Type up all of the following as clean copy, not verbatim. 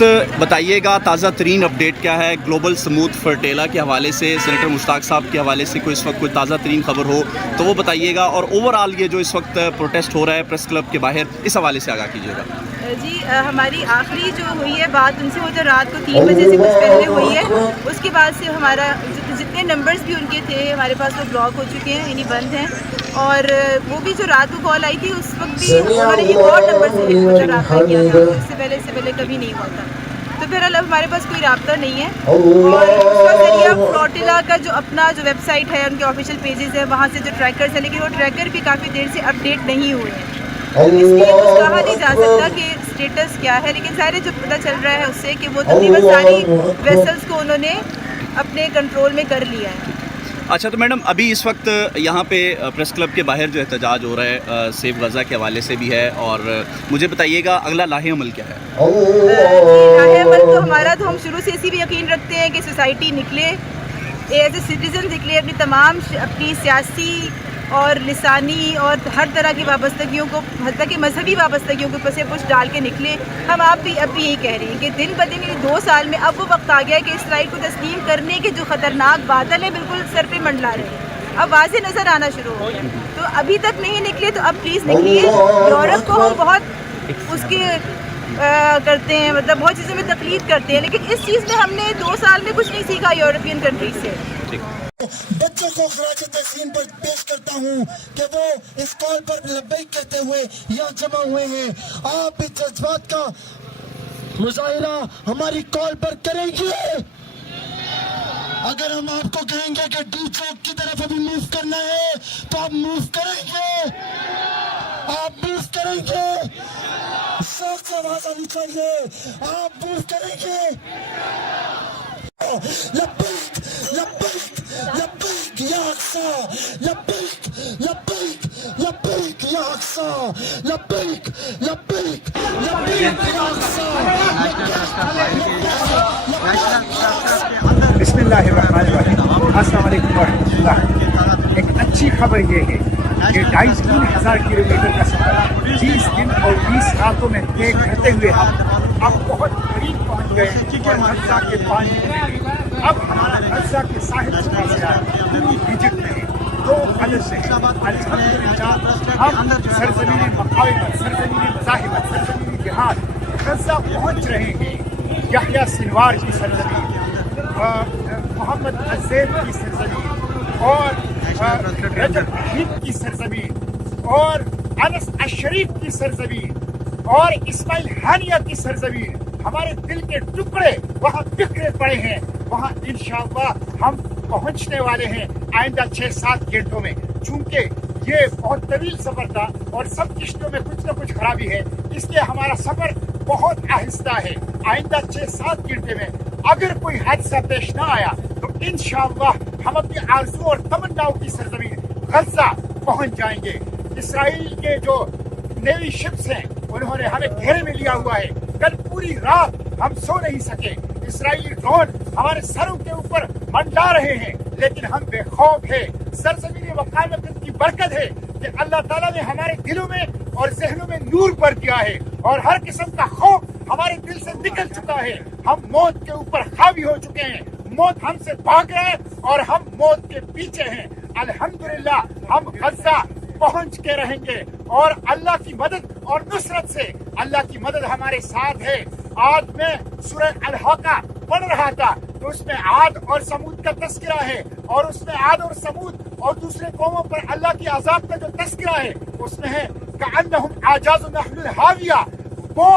وقت بتائیے گا تازہ ترین اپڈیٹ کیا ہے گلوبل سموتھ فرٹیلا کے حوالے سے، سینیٹر مشتاق صاحب کے حوالے سے کوئی اس وقت کوئی تازہ ترین خبر ہو تو وہ بتائیے گا، اور اوور آل یہ جو اس وقت پروٹیسٹ ہو رہا ہے پریس کلب کے باہر، اس حوالے سے آگاہ کیجیے گا۔ جی ہماری آخری جو ہوئی ہے بات ان سے، وہ جو رات کو 3 بجے سے کچھ پہلے ہوئی ہے، اس کے بعد سے ہمارا جتنے نمبرز بھی ان کے تھے ہمارے پاس وہ بلاک ہو چکے ہیں، یعنی بند ہیں۔ اور وہ بھی جو رات کو کال آئی تھی اس وقت بھی انہوں نے ایک اور نمبر سے رابطہ کیا تھا، اس سے پہلے کبھی نہیں ہوا تھا۔ تو پھر ہمارے پاس کوئی رابطہ نہیں ہے، اور اس کا ذریعہ فلوٹیلا کا جو اپنا جو ویب سائٹ ہے، ان کے آفیشیل پیجز ہیں، وہاں سے جو ٹریکرز ہیں، لیکن وہ ٹریکر بھی کافی دیر سے اپڈیٹ نہیں ہوئے ہیں، اس لیے کچھ کہا نہیں جا سکتا کہ اسٹیٹس کیا ہے۔ لیکن ظاہر جو پتہ چل رہا ہے اس سے کہ وہ تقریباً ساری ویسلز کو انہوں نے اپنے کنٹرول میں کر لیا ہے۔ اچھا تو میڈم ابھی اس وقت یہاں پہ پریس کلب کے باہر جو احتجاج ہو رہا ہے سیف غزہ کے حوالے سے بھی ہے، اور مجھے بتائیے گا اگلا لاہ عمل کیا ہے؟ لاہ عمل تو ہمارا تو ہم شروع سے اسی بھی یقین رکھتے ہیں کہ سوسائٹی نکلے، ایز اے سٹیزن نکلے، اپنی تمام اپنی سیاسی اور لسانی اور ہر طرح کی وابستگیوں کو، حتیٰ کہ مذہبی وابستگیوں کو پسے پش ڈال کے نکلے۔ ہم آپ بھی اب بھی یہی کہہ رہے ہیں کہ دن بدن 2 سال میں اب وہ وقت آ گیا ہے کہ اسرائیل کو تسلیم کرنے کے جو خطرناک بادل ہیں بالکل سر پہ منڈلا رہے ہیں، اب واضح نظر آنا شروع ہو گیا۔ تو ابھی تک نہیں نکلے تو اب پلیز نکلیے۔ یورپ کو ہم بہت اس کے کرتے ہیں، مطلب بہت چیزوں میں تقلید کرتے ہیں، لیکن اس چیز میں ہم نے 2 سال میں کچھ نہیں سیکھا یورپین کنٹریز سے۔ بچوں کو خراج تحسین پر پیش کرتا ہوں کہ وہ اس کال پر لبیک کہتے ہوئے یہاں جمع ہوئے ہیں۔ آپ اس جذبات کا مظاہرہ ہماری کال پر کریں گے؟ اگر ہم آپ کو کہیں گے کہ ڈی چوک کی طرف ابھی موو کرنا ہے تو آپ موو کریں گے؟ آپ موو کریں گے؟ شوق سے آواز آنی چاہیے، آپ موو کریں گے؟ لبیک لبیک لبیک یا اقصی، لبیک لبیک لبیک یا اقصی، لبیک لبیک لبیک یا اقصی۔ بسم اللہ الرحمن الرحیم، السلام علیکم ورحمۃ اللہ۔ ایک اچھی خبر یہ ہے کہ 2,500 کلومیٹر کا سفر 20 دن اور 20 راتوں میں طے کرتے ہوئے ہم اب بہت قریب پہنچ گئے اور غزہ کے پانی میں اب ہمارا غزہ کے ساحل ایجپٹ میں ہے، 2 قدر سے الحمدللہ ہم سرزمین مقاومت، سرزمین مزاحمت، سرزمین جہاد غزہ پہنچ رہے ہیں۔ یحییٰ سنوار کی سرزمین، محمد عزیز کی سرزمین، اور رجب حید کی سرزمین، اور انس الشریف کی سرزمین، اور اسماعیل ہانیہ کی سرزمین، ہمارے دل کے ٹکڑے وہاں بکھرے پڑے ہیں، وہاں انشاءاللہ ہم پہنچنے والے ہیں آئندہ 6-7 گھنٹوں میں۔ چونکہ یہ بہت طویل سفر تھا اور سب کشتیوں میں کچھ نہ کچھ خرابی ہے، اس لیے ہمارا سفر بہت آہستہ ہے۔ آئندہ 6-7 گھنٹے میں اگر کوئی حادثہ پیش نہ آیا تو انشاءاللہ ہم اپنی آرزو اور تمناؤں کی سرزمین غزہ پہنچ جائیں گے۔ اسرائیل کے جو نیوی شپس ہیں انہوں نے ہمیں گھیرے میں لیا ہوا ہے، کل پوری رات ہم سو نہیں سکے، اسرائیلی ڈرون ہمارے سروں کے اوپر منڈلا رہے ہیں، لیکن ہم بے خوف ہیں۔ سرزمین مقاومت کی برکت ہے کہ اللہ تعالیٰ نے ہمارے دلوں میں اور ذہنوں میں نور بھر دیا ہے، اور ہر قسم کا خوف ہمارے دل سے نکل چکا ہے۔ ہم موت کے اوپر حاوی ہو چکے ہیں، موت ہم سے بھاگ رہے ہیں اور ہم موت کے پیچھے ہیں۔ الحمدللہ ہم غزہ پہنچ کے رہیں گے، اور اللہ کی مدد اور نصرت سے اللہ کی مدد ہمارے ساتھ ہے۔ آج میں سورہ الحاقہ پڑھ رہا تھا تو اس میں عاد اور سمود کا تذکرہ ہے، اور اس میں عاد اور سمود اور دوسرے قوموں پر اللہ کی عذاب کا جو تذکرہ ہے اس میں ہے کأنہم اعجاز نخل حاویہ، وہ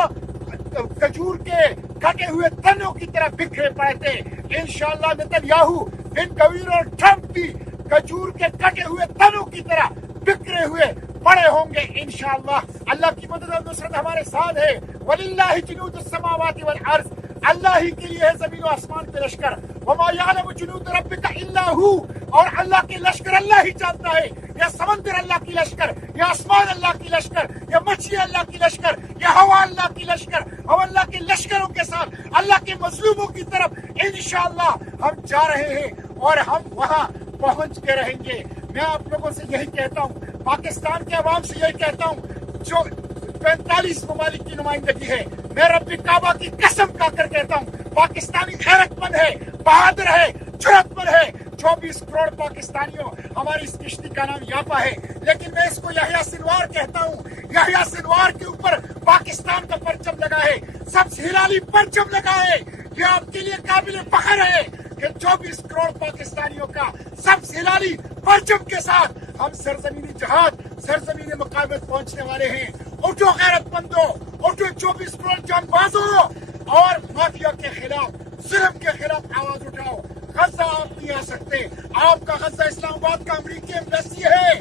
کھجور کے کٹے ہوئے تنوں کی طرح بکھرے پڑے تھے۔ انشاءاللہ نتنیاہو، بن گویر اور ٹرمپ بھی کھجور کے کٹے ہوئے تنوں کی طرح بکھرے ہوئے پڑے ہوں گے انشاءاللہ۔ اللہ کی مدد اور نصرت ہمارے ساتھ ہے۔ وَلِلَّهِ جُنُودُ السَّمَاوَاتِ وَالْأَرْضِ، اللہ ہی کے لیے ہے زمین و آسمان کے لشکر۔ وَمَا يَعْلَمُ جُنُودَ رَبِّكَ إِلَّا هُوَ، اور اللہ کے لشکر اللہ ہی جانتا ہے۔ یا سمندر اللہ کی لشکر، یا آسمان اللہ کی لشکر، یا مچھلی اللہ کی لشکر، یا ہوا اللہ کی لشکر، ہم اللہ کے لشکروں کے ساتھ اللہ کے مظلوموں کی طرف انشاءاللہ ہم جا رہے ہیں، اور ہم وہاں پہنچ کے رہیں گے۔ میں آپ لوگوں سے یہی کہتا ہوں، پاکستان کے عوام سے یہی کہتا ہوں، جو 45 ممالک کی نمائندگی ہے، मैं रब्बी काबा की कसम खाकर कहता हूँ, पाकिस्तानी गैरतमंद है, बहादुर है, जुर्रतमंद है। 24 करोड़ पाकिस्तानियों, हमारी इस किश्ती का नाम यापा है, लेकिन मैं इसको यहिया सिनवार कहता हूँ। यहिया सिनवार के ऊपर पाकिस्तान का परचम लगा है, सबसे हिलाली परचम लगा है। ये आपके लिए काबिल फख्र है कि 24 करोड़ पाकिस्तानियों का सबसे हिलाली परचम के साथ हम सरजमीनी जहाद, सरजमीनी मुकाबले पहुंचने वाले हैं। उठो गैरतमंदो, उठो 24 करोड़ जानबाजों और माफिया के खिलाफ, जुल्म के खिलाफ आवाज उठाओ। गजा आप नहीं आ सकते, आपका गजा इस्लामाबाद का अमरीकी एम्बेसी है।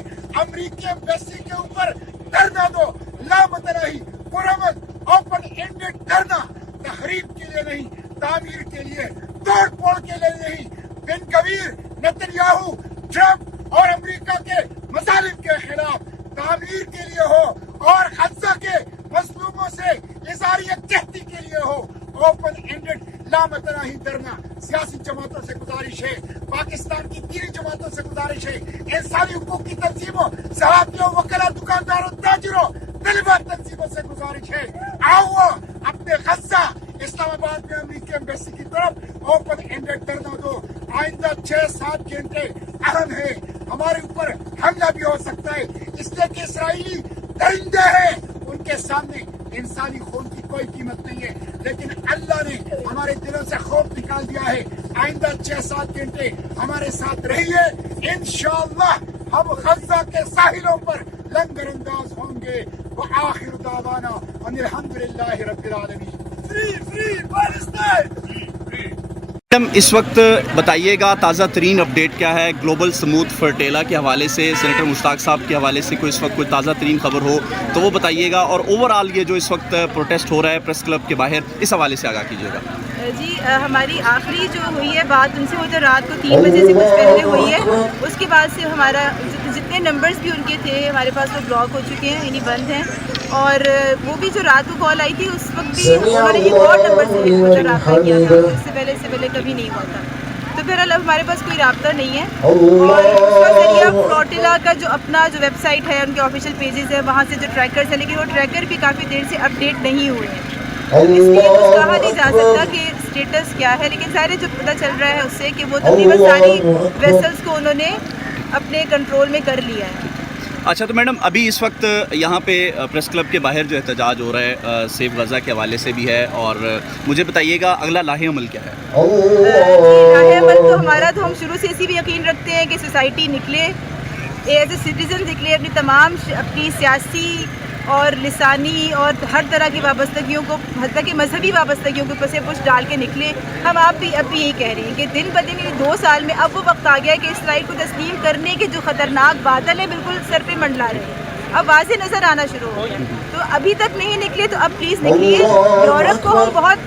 अमरीकी एम्बेसी के ऊपर धरना दो, लामतनाही, पुरअमन, ओपन एंडेड धरना, तहरीब के लिए नहीं, तामीर के लिए, तोड़ फोड़ के लिए नहीं। बिन कबीर, नेतन्याहू, ट्रंप और अमेरिका के मजालिम के खिलाफ तामीर के लिए हो और गजा के मजलूमों से इज़हार यकजहती के लिए हो। ओपन एंडेड लामतनाही धरना। सियासी जमातों से गुजारिश है, पाकिस्तान की दीनी जमातों से गुजारिश है, इंसानी हुकूक की तंजीमों, सहाफियों, वकला, दुकानदारों, ताजिरों, तलबा तंजीमों से गुजारिश है, आओ अपने गजा इस्लामाबाद में अमेरिकी एम्बेसी की तरफ ओपन एंडेड धरना दो। आइंदा 6-7 घंटे अहम है, हमारे ऊपर हमला भी हो सकता है, इसलिए कि इसराइली दरिंदे हैं, उनके सामने इंसानी खून की कोई कीमत नहीं है। लेकिन अल्लाह ने हमारे दिलों से खौफ निकाल दिया है। आइंदा 6-7 घंटे हमारे साथ रहिए, इंशाअल्लाह हम गजा के साहिलों पर लंगर अंदाज होंगे। व आखिर दावाना अनिल हम्दुलिल्लाहि रब्बिल आलमीन। Free free Pakistan. मैडम, इस वक्त बताइएगा ताज़ा तरीन अपडेट क्या है ग्लोबल स्मूथ फर्टेला के हवाले से, सेनेटर मुश्ताक साहब के हवाले से कोई इस वक्त कोई ताज़ा तरीन खबर हो तो वो बताइएगा, और ओवरऑल ये जो इस वक्त प्रोटेस्ट हो रहा है प्रेस क्लब के बाहर, इस हवाले से आगाह कीजिएगा। जी हमारी आखिरी जो हुई है बात उनसे, वो तो रात को 3 बजे से कुछ पहले हुई है। उसके बाद से हमारा जितने नंबर्स भी उनके थे हमारे पास वो ब्लॉक हो चुके हैं, यानी बंद हैं। और वो भी जो रात को कॉल आई थी उस वक्त भी उन्होंने एक और नंबर से रब्ता किया था, इससे पहले कभी नहीं हुआ था। तो फिर हमारे पास कोई रब्ता नहीं है। और उसका जरिए फ्लोटिला का जो अपना जो वेबसाइट है, उनके ऑफिशियल पेजेस है, वहाँ से जो ट्रैकर्स है, लेकिन वो ट्रैकर भी काफ़ी देर से अपडेट नहीं हुए हैं, इसलिए कुछ कहा नहीं जा सकता कि स्टेटस क्या है। लेकिन सारे जो पता चल रहा है उससे कि वो तकरीबन सारी वेसल्स को उन्होंने अपने कंट्रोल में कर लिया है। अच्छा, तो मैडम अभी इस वक्त यहाँ पे प्रेस क्लब के बाहर जो एहतजाज हो रहा है सेफ गज़ा के हवाले से भी है, और मुझे बताइएगा अगला लाहे अमल क्या है? लाहे अमल तो हमारा, तो हम शुरू से इसी भी यकीन रखते हैं कि सोसाइटी निकले, एज ए सिटीज़न निकले, अपनी तमाम अपनी सियासी और लिसानी और हर तरह की वाबस्तगियों को, हत्ता कि मजहबी वाबस्तगियों को पसे पुश डाल के निकले। हम अब भी यही कह रहे हैं कि दिन ब दिन 2 साल में अब वो वक्त आ गया है कि इसराइल को तस्लीम करने के जो ख़तरनाक बादल हैं बिल्कुल सर पे मंडला रहे हैं, अब वाज़े नज़र आना शुरू हो गया। तो अभी तक नहीं निकले तो अब प्लीज़ निकलिए। यूरोप को हम बहुत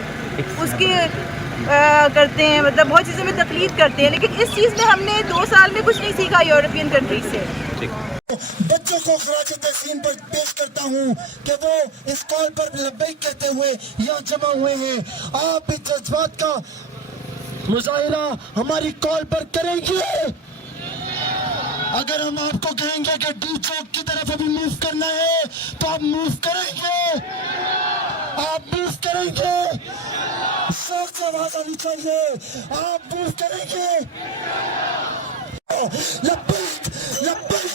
उसके करते हैं, मतलब बहुत चीज़ों में तकलीफ करते हैं, लेकिन इस चीज़ में हमने 2 साल में कुछ नहीं सीखा यूरोपियन कंट्रीज से। बच्चों को खराज तहसीन पर पेश करता हूँ कि वो इस कॉल पर लब्बैक कहते हुए यहाँ जमा हुए हैं। आप भी जज्बात का मुजाहिरा हमारी कॉल पर करेंगे। अगर हम आपको कहेंगे कि डी चौक की तरफ अभी मूव करना है तो आप मूव करेंगे, आप मूव करेंगे, सख्त से आवाज आनी चाहिए, आप मूव करेंगे। लब्बैक लब्बैक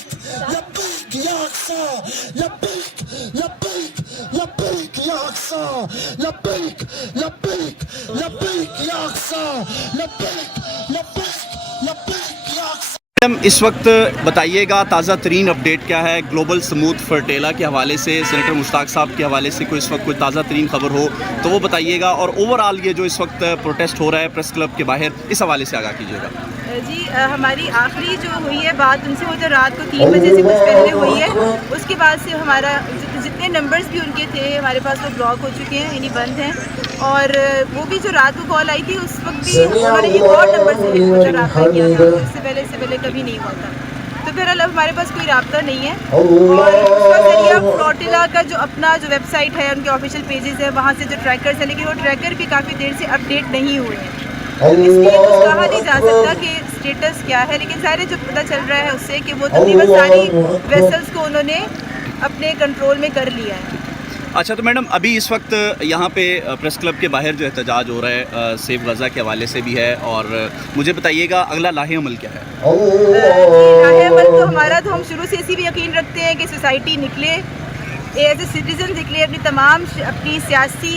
लब्बैक या अक्सा, लब्बैक लब्बैक लब्बैक या अक्सा, लब्बैक लब्बैक लब्बैक या अक्सा, लब्बैक लब्बैक लब्बैक या अक्सा। मैडम, इस वक्त बताइएगा ताज़ा तरीन अपडेट क्या है ग्लोबल स्मूथ फर्टेला के हवाले से, सेनेटर मुश्ताक साहब के हवाले से कोई इस वक्त कोई ताज़ा तरीन खबर हो तो वो बताइएगा, और ओवरऑल ये जो इस वक्त प्रोटेस्ट हो रहा है प्रेस क्लब के बाहर, इस हवाले से आगाह कीजिएगा। जी हमारी आखिरी जो हुई है बात उनसे, वो तो रात को 3 बजे से कुछ पहले हुई है। उसके बाद से हमारा जितने नंबर्स भी उनके थे हमारे पास वो ब्लॉक हो चुके हैं, यानी बंद हैं। और वो भी जो रात को कॉल आई थी उस वक्त भी उन्होंने एक और नंबर से रब्ता किया था, इससे पहले कभी नहीं हुआ था। तो फिर हमारे पास कोई रब्ता नहीं है। और उसका जरिए फ्लोटिला का जो अपना जो वेबसाइट है, उनके ऑफिशियल पेजेस है, वहाँ से जो ट्रैकर्स है, लेकिन वो ट्रैकर भी काफ़ी देर से अपडेट नहीं हुए हैं, इसलिए कुछ कहा नहीं जा सकता कि स्टेटस क्या है। लेकिन सारे जो पता चल रहा है उससे कि वो तकरीबन सारी वेसल्स को उन्होंने अपने कंट्रोल में कर लिया है। अच्छा, तो मैडम अभी इस वक्त यहाँ पे प्रेस क्लब के बाहर जो एहतजाज हो रहा है सेव गज़ा के हवाले से भी है, और मुझे बताइएगा अगला लाहे अमल क्या है? लाहे अमल तो हमारा तो हम शुरू से इसी भी यकीन रखते हैं कि सोसाइटी निकले, एज ए सिटीज़न निकले, अपनी तमाम अपनी सियासी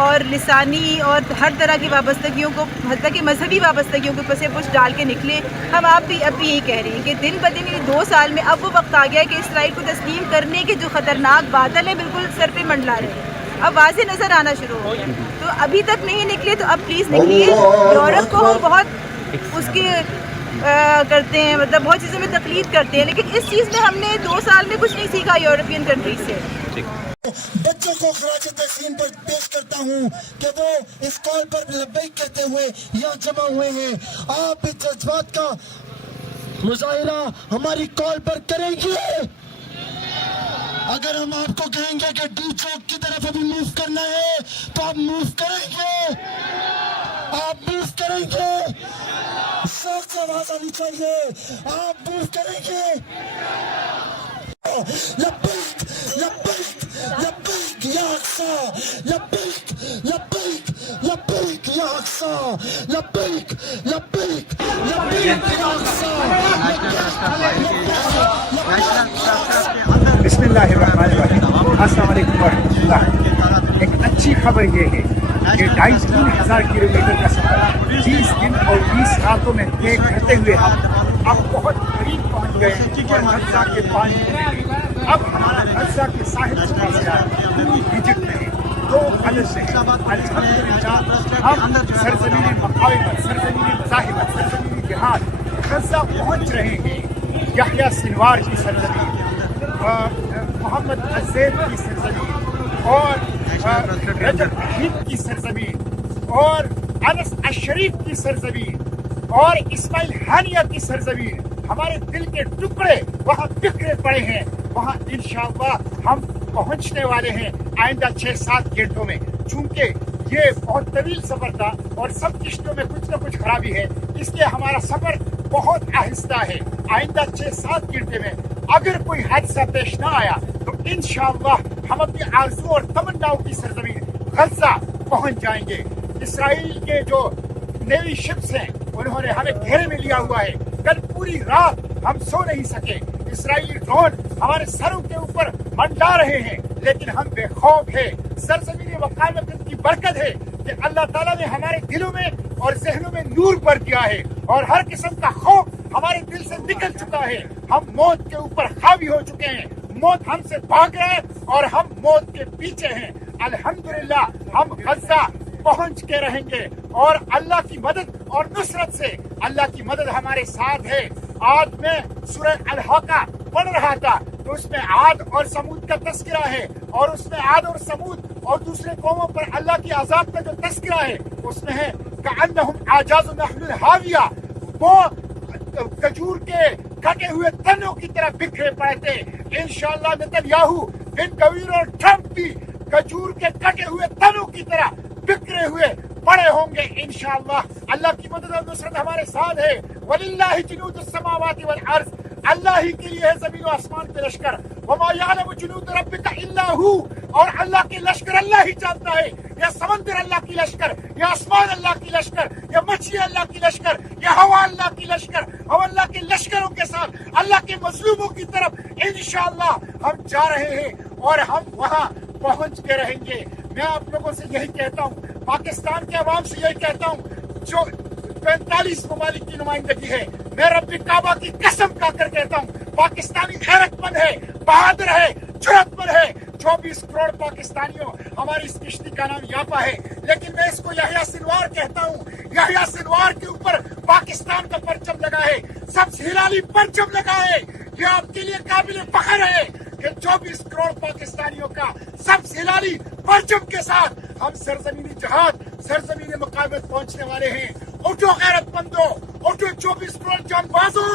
और लिसानी और हर तरह की वाबस्तगियों को, हत्ता कि मजहबी वाबस्तगियों के ऊपर से पुश डाल के निकले। हम आप भी अब भी यही कह रहे हैं कि दिन ब दिन 2 साल में अब वो वक्त आ गया है कि इसराइल को तस्लीम करने के जो ख़तरनाक बादल हैं बिल्कुल सर पे मंडला रहे हैं, अब वाज़ेह नज़र आना शुरू हो गया। तो अभी तक नहीं निकले तो अब प्लीज़ निकलिए। यूरोप को हम बहुत उसके करते हैं, मतलब बहुत चीज़ों में तकलीद करते हैं, लेकिन इस चीज़ में हमने 2 साल में कुछ नहीं सीखा यूरोपियन कंट्रीज से। बच्चों को खराज तहसीन पर पेश करता हूँ कि वो इस कॉल पर लब्बैक कहते हुए यहाँ जमा हुए हैं। आप इस जज्बात का मुजाहिरा हमारी कॉल पर करेंगे। अगर हम आपको कहेंगे कि डी चौक की तरफ अभी मूव करना है तो आप मूव करेंगे, आप मूव करेंगे, सख्त आवाज आनी चाहिए, आप मूव करेंगे। लब्बैक लब्बैक लब्बैक या अक्सा, लब्बैक लब्बैक लब्बैक या अक्सा, लब्बैक लब्बैक लब्बैक या अक्सा। बिस्मिल्लाहिर्रहमानिर्रहीम, अस्सलाम वालेकुम वरहमतुल्लाह। एक अच्छी खबर ये है कि 2,500 किलोमीटर का सफर 20 दिन और 20 रातों में तय करते हुए हम अब बहुत करीब पहुंच गए और गज़ा के पानी में अब हमारा गज़ा के साहिल पूरी इजिप्ट में 2 कदम से अल्हम्दुलिल्लाह हम सरज़मीन मक़ाबिल, सरज़मीन मज़ाहिब, सरज़मीन जिहाद गज़ा पहुंच रहे हैं। यहया सिनवार की सरज़मीन, मोहम्मद अज़ैब की सरज़मीन और रजब हिंद की सरज़मीन और अनस अशरीफ की सरज़मीन और इस्माइल हानिया की सरज़मीन, हमारे दिल के टुकड़े वहाँ बिखरे पड़े हैं। वहाँ इंशाअल्लाह हम पहुँचने वाले हैं आइंदा 6-7 घंटों में। चूँकि ये बहुत तवील सफ़र था और सब किश्तों में कुछ न कुछ खराबी है, इसलिए हमारा सफ़र बहुत आहिस्ता है। आइंदा 6-7 घंटे में अगर कोई हादसा पेश ना आया तो इंशाअल्लाह हम अपनी आरज़ू और तमन्नाओं की सरज़मीन गज़ा पहुँच जाएंगे। इसराइल के जो नेवी शिप्स हैं उन्होंने हमें घेरे में लिया हुआ है। कल पूरी रात हम सो नहीं सके, इसराइली ड्रोन हमारे सरों के ऊपर मंडरा रहे हैं, लेकिन हम बेखौफ है। सरज़मीन वक़ामत की बरकत है कि अल्लाह ताला ने हमारे दिलों में और ज़हनों में नूर भर दिया है और हर किस्म का खौफ हमारे दिल से निकल चुका है। हम मौत के ऊपर हावी हो चुके हैं, मौत हमसे भाग रहा है और हम मौत के पीछे हैं। अल्हम्दुलिल्लाह हम गज़ा पहुंच के रहेंगे और अल्लाह की मदद और नुसरत से अल्लाह की मदद हमारे साथ है। आज में सूरह अल-हाका पढ़ रहा था तो उसमें आद और समूद का तस्करा है और उसमें आद और समूद और दूसरे कौमों पर अल्लाह की अजाब का जो तस्करा है उसमें है कअन्नहुम आजाज़ु नख़्लिन हाविया, वो खजूर के कटे हुए तनों की तरह बिखरे पड़े थे। इंशाअल्लाह नेतन्याहू, बिन गवीर और ट्रंप भी खजूर के कटे हुए तनों की तरह बिखरे हुए पड़े होंगे इंशाअल्लाह। अल्लाह की मदद और नुसरत हमारे साथ है। वलिल्लाहि जुनूदुस समावाति वल अर्ज़, अल्लाह ही के लिए है जमीन और आसमान के लश्कर। वमा यअलमु जुनूद रब्बिका इल्ला हू, और अल्लाह के लश्कर अल्लाह ही जानता है। या समंदर अल्लाह की लश्कर, या आसमान अल्लाह की लश्कर, या मछली अल्लाह की लश्कर, या हवा अल्लाह की लश्कर। हम अल्लाह के लश्करों के साथ अल्लाह के मजलूमों की तरफ इंशाअल्लाह हम जा रहे हैं और हम वहाँ पहुँच के रहेंगे। मैं आप लोगों से यही कहता हूँ, पाकिस्तान के अवाम से यही कहता हूँ, जो 45 ममालिक की नुमाइंदगी है, मैं रब्बे काबा की कसम खाकर कहता हूँ, पाकिस्तानी गैरतमंद है, बहादुर है, जुर्रतमंद है। 24 करोड़ पाकिस्तानियों, हमारी इस किश्ती का नाम यापा है, लेकिन मैं इसको यहया सिनवार कहता हूँ। यहया सिनवार के ऊपर पाकिस्तान का परचम लगा है, सबसे हिलाली परचम लगा है। ये आपके लिए काबिल फख्र है कि 24 करोड़ पाकिस्तानियों का सबसे हिलाली परचम के साथ हम सरजमीनी जहाद, सरजमीनी मुकाबले पहुंचने वाले हैं। उठो गैरतमंदो, उठो 24 करोड़ जानबाजों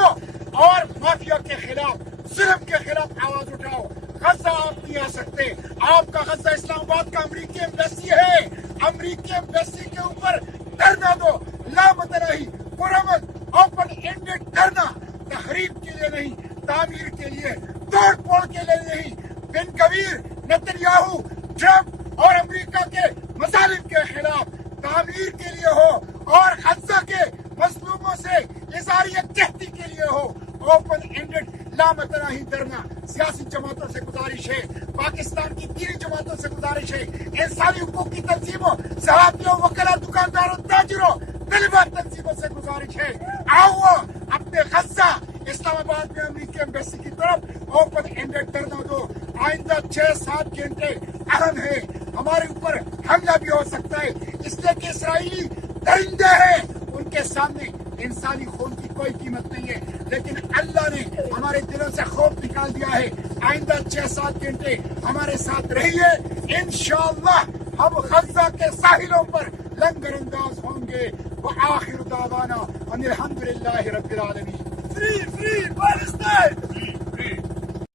और माफिया के खिलाफ, जुल्म के खिलाफ आवाज उठाओ। गजा आप नहीं आ सकते, आपका गजा इस्लामाबाद का अमरीकी एम्बेसी है। अमरीकी एम्बेसी के ऊपर धरना दो, लामतनाही, पुरअमन, ओपन एंडेड धरना, तहरीब के लिए नहीं, तामीर के लिए, तोड़ फोड़ के लिए नहीं। बिन गवीर, नेतन्याहू, ट्रंप और अमेरिका के मजालिम के खिलाफ तामीर के लिए हो और गजा के मजलूमों से इज़हारियत कहती के लिए हो। ओपन एंडेड लामतनाही धरना सियासी जमातों से गुजारिश है, पाकिस्तान की दीनी जमातों से गुजारिश है, इंसानी हुकूक की तंजीमों, सहाफियों, वकला, दुकानदारों, ताजिरों, तलबा तंजीमों से गुजारिश है, आओ अपने गजा इस्लामाबाद में अमेरिकी एम्बेसी की तरफ ओपन एंडेड धरना दो। आइंदा 6-7 घंटे अहम है, हमारे ऊपर हमला भी हो सकता है, इसलिए कि इसराइली दरिंदे हैं, उनके सामने इंसानी खून की कोई कीमत नहीं है। लेकिन अल्लाह ने हमारे दिलों से खौफ निकाल दिया है। आइंदा 6-7 घंटे हमारे साथ रहिए, इंशाअल्लाह हम गजा के साहिलों पर लंगर अंदाज होंगे। व आखिर दावाना अल्हम्दुलिल्लाहि रब्बिल आलमीन। Free free Palestine.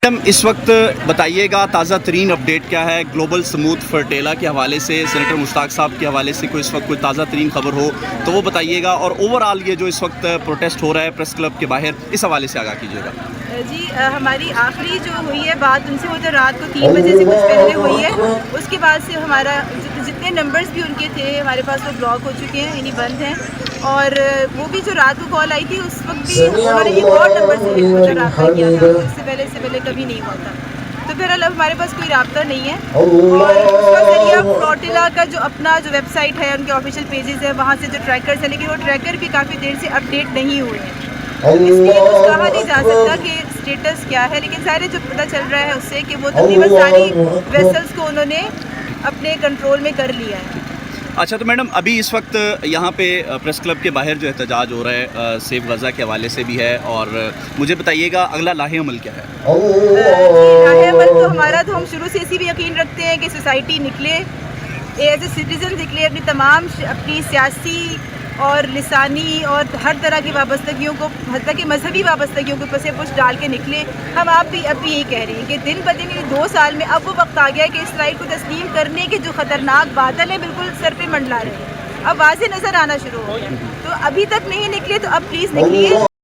मैडम इस वक्त बताइएगा ताज़ा तरीन अपडेट क्या है ग्लोबल स्मूथ फर्टेला के हवाले से, सेनेटर मुश्ताक साहब के हवाले से कोई इस वक्त कोई ताज़ा तरीन खबर हो तो वो बताइएगा, और ओवरऑल ये जो इस वक्त प्रोटेस्ट हो रहा है प्रेस क्लब के बाहर, इस हवाले से आगाह कीजिएगा। जी हमारी आखिरी जो हुई है बात उनसे, वो तो रात को 3 बजे से कुछ पहले हुई है। उसके बाद से हमारा जितने नंबर्स भी उनके थे हमारे पास वो ब्लॉक हो चुके हैं, यानी बंद हैं। और वो भी जो रात को कॉल आई थी उस वक्त भी उन्होंने एक और नंबर से मुझे रब्ता किया था, इससे पहले कभी नहीं हुआ था। तो फिर अब हमारे पास कोई रब्ता नहीं है, और उसका जरिए फ्लोटिला का जो अपना जो वेबसाइट है, उनके ऑफिशियल पेजेस है, वहाँ से जो ट्रैकर्स हैं, लेकिन वो ट्रैकर भी काफ़ी देर से अपडेट नहीं हुए हैं, इसलिए कुछ कहा नहीं जा सकता कि स्टेटस क्या है। लेकिन सारे जो पता चल रहा है उससे कि वो तकरीबन सारी वेसल्स को उन्होंने अपने कंट्रोल में कर लिया है। अच्छा, तो मैडम अभी इस वक्त यहाँ पे प्रेस क्लब के बाहर जो एहतजाज हो रहा है सेव गज़ा के हवाले से भी है, और मुझे बताइएगा अगला लाहे अमल क्या है? लाहे अमल तो हमारा तो हम शुरू से इसी भी यकीन रखते हैं कि सोसाइटी निकले, एज ए सिटीज़न निकले, अपनी तमाम अपनी सियासी और लिसानी और हर तरह की वाबस्तगियों को, हत्ता कि मजहबी वाबस्तगियों को पसे पुश डाल के निकले। हम आप भी अभी यही कह रहे हैं कि दिन ब दिन 2 साल में अब वो वक्त आ गया है कि इसराइल को तस्लीम करने के जो ख़तरनाक बादल हैं बिल्कुल सर पे मंडला रहे हैं, अब वाज़ेह नज़र आना शुरू हो गया। तो अभी तक नहीं निकले तो अब प्लीज़ निकलिए,